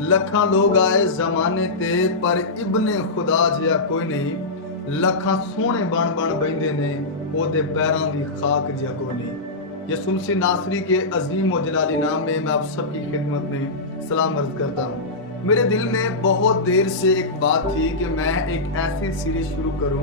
ਲੱਖਾਂ ਲੋਕ ਆਏ ਜ਼ਮਾਨੇ ਤੇ ਪਰ ਇਬਨੇ ਖੁਦਾ ਜਿਹਾ ਕੋਈ ਨਹੀਂ। ਲੱਖਾਂ ਸੋਹਣੇ ਬਣ ਬੈਂਦੇ ਨੇ ਉਹਦੇ ਪੈਰਾਂ ਦੀ ਖਾਕ ਜਿਹਾ ਕੋਈ नहीं। यसू मसीह नासरी के अजीम और जलाली नाम में मैं आप सबकी खिदमत में सलाम अर्ज करता हूँ। मेरे दिल में बहुत देर से एक बात थी कि मैं एक ऐसी सीरीज शुरू करूँ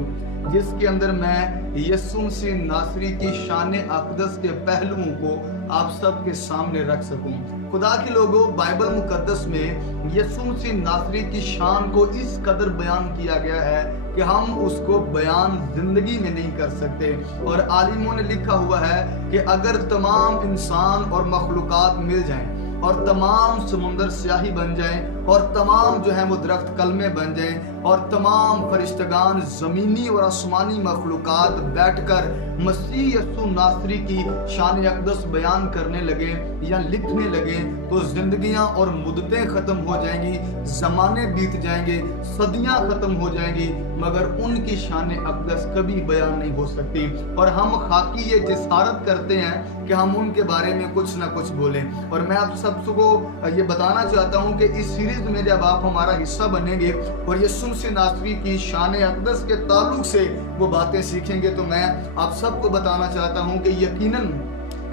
जिसके अंदर मैं यसू मसीह नासरी की शान अक़दस के पहलुओं को आप सबके सामने रख सकूं। खुदा के लोगों, बाइबल मुकद्दस में यसू मसीह नासरी की शान को इस कदर बयान किया गया है कि हम उसको बयान जिंदगी में नहीं कर सकते। और आलिमों ने लिखा हुआ है कि अगर तमाम इंसान और मखलूकात मिल जाएं और तमाम समुंदर स्याही बन जाएं और तमाम जो है वो दरख्त कलमे बन जाएं और तमाम फरिश्तगान ज़मीनी और आसमानी मखलूकात बैठकर मसीह यसू नासरी की शान अक़दस बयान करने लगे या लिखने लगे तो जिंदगियां और मुद्दतें ख़त्म हो जाएंगी, ज़माने बीत जाएंगे, सदियां ख़त्म हो जाएंगी, मगर उनकी शान अक़दस कभी बयान नहीं हो सकती। और हम खाकी ये जिसारत करते हैं कि हम उनके बारे में कुछ ना कुछ बोलें। और मैं आप सबको ये बताना चाहता हूँ कि इस सीरीज में जब आप हमारा हिस्सा बनेंगे और यसू मसीह नासरी की शान अक़दस के ताल्लुक से वो बातें सीखेंगे तो मैं आप सबको बताना चाहता हूँ कि यकीनन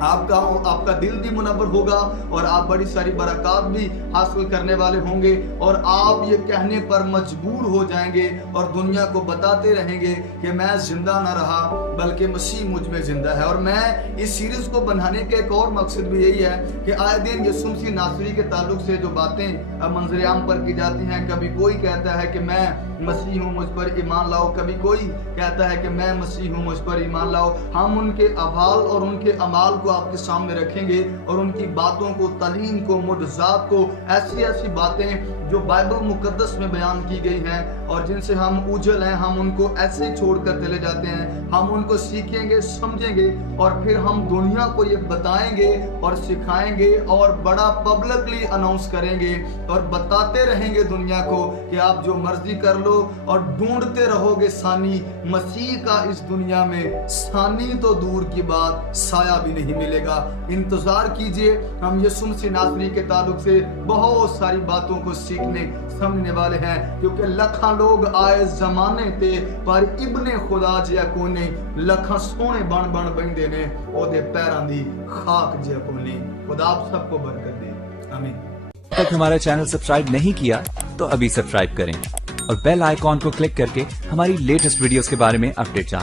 आपका दिल भी मुनव्वर होगा और आप बड़ी सारी बरक़ात भी हासिल करने वाले होंगे और आप ये कहने पर मजबूर हो जाएंगे और दुनिया को बताते रहेंगे कि मैं जिंदा न रहा बल्कि मसीह मुझ में जिंदा है। और मैं इस सीरीज को बनाने का एक और मकसद भी यही है कि आए दिन यसू मसीह नासरी के ताल्लुक से जो बातें मंजर आम पर की जाती हैं, कभी कोई कहता है कि मैं मसीह हूँ मुझ पर ईमान लाओ, कभी कोई कहता है कि मैं मसीह हूँ मुझ पर ईमान लाओ। हम उनके अफ़ाल और उनके अमाल को आपके सामने रखेंगे और उनकी बातों को, तालीम को, मुअज़्ज़ात को, ऐसी बातें जो बाइबल मुकद्दस में बयान की गई हैं और जिनसे हम उजल हैं, हम उनको ऐसे छोड़कर चले जाते हैं। हम उनको सीखेंगे, समझेंगे और फिर हम दुनिया को ये बताएंगे और सिखाएंगे और बड़ा पब्लिकली अनाउंस करेंगे और बताते रहेंगे दुनिया को कि आप जो मर्जी कर लो और ढूंढते रहोगे सानी मसीह का। इस दुनिया में सानी तो दूर की बात, साया भी नहीं मिलेगा। इंतजार कीजिए, हम यसू मसीह नासरी के ताल्लुक से बहुत सारी बातों को सीखने समझने वाले हैं, क्योंकि लखां लोग आए जमाने ते पर इब्ने खुदा जिहा कोई नहीं। लखां सोहणे बन बहिंदे ने ओदे पैरां दी खाक जिहा कोई नहीं। खुदा आप सबको बरकत दे, आमीन। तक हमारा चैनल सब्सक्राइब नहीं किया तो अभी सब्सक्राइब करें और बेल आइकॉन को क्लिक करके हमारी लेटेस्ट वीडियोस के बारे में अपडेट जानें।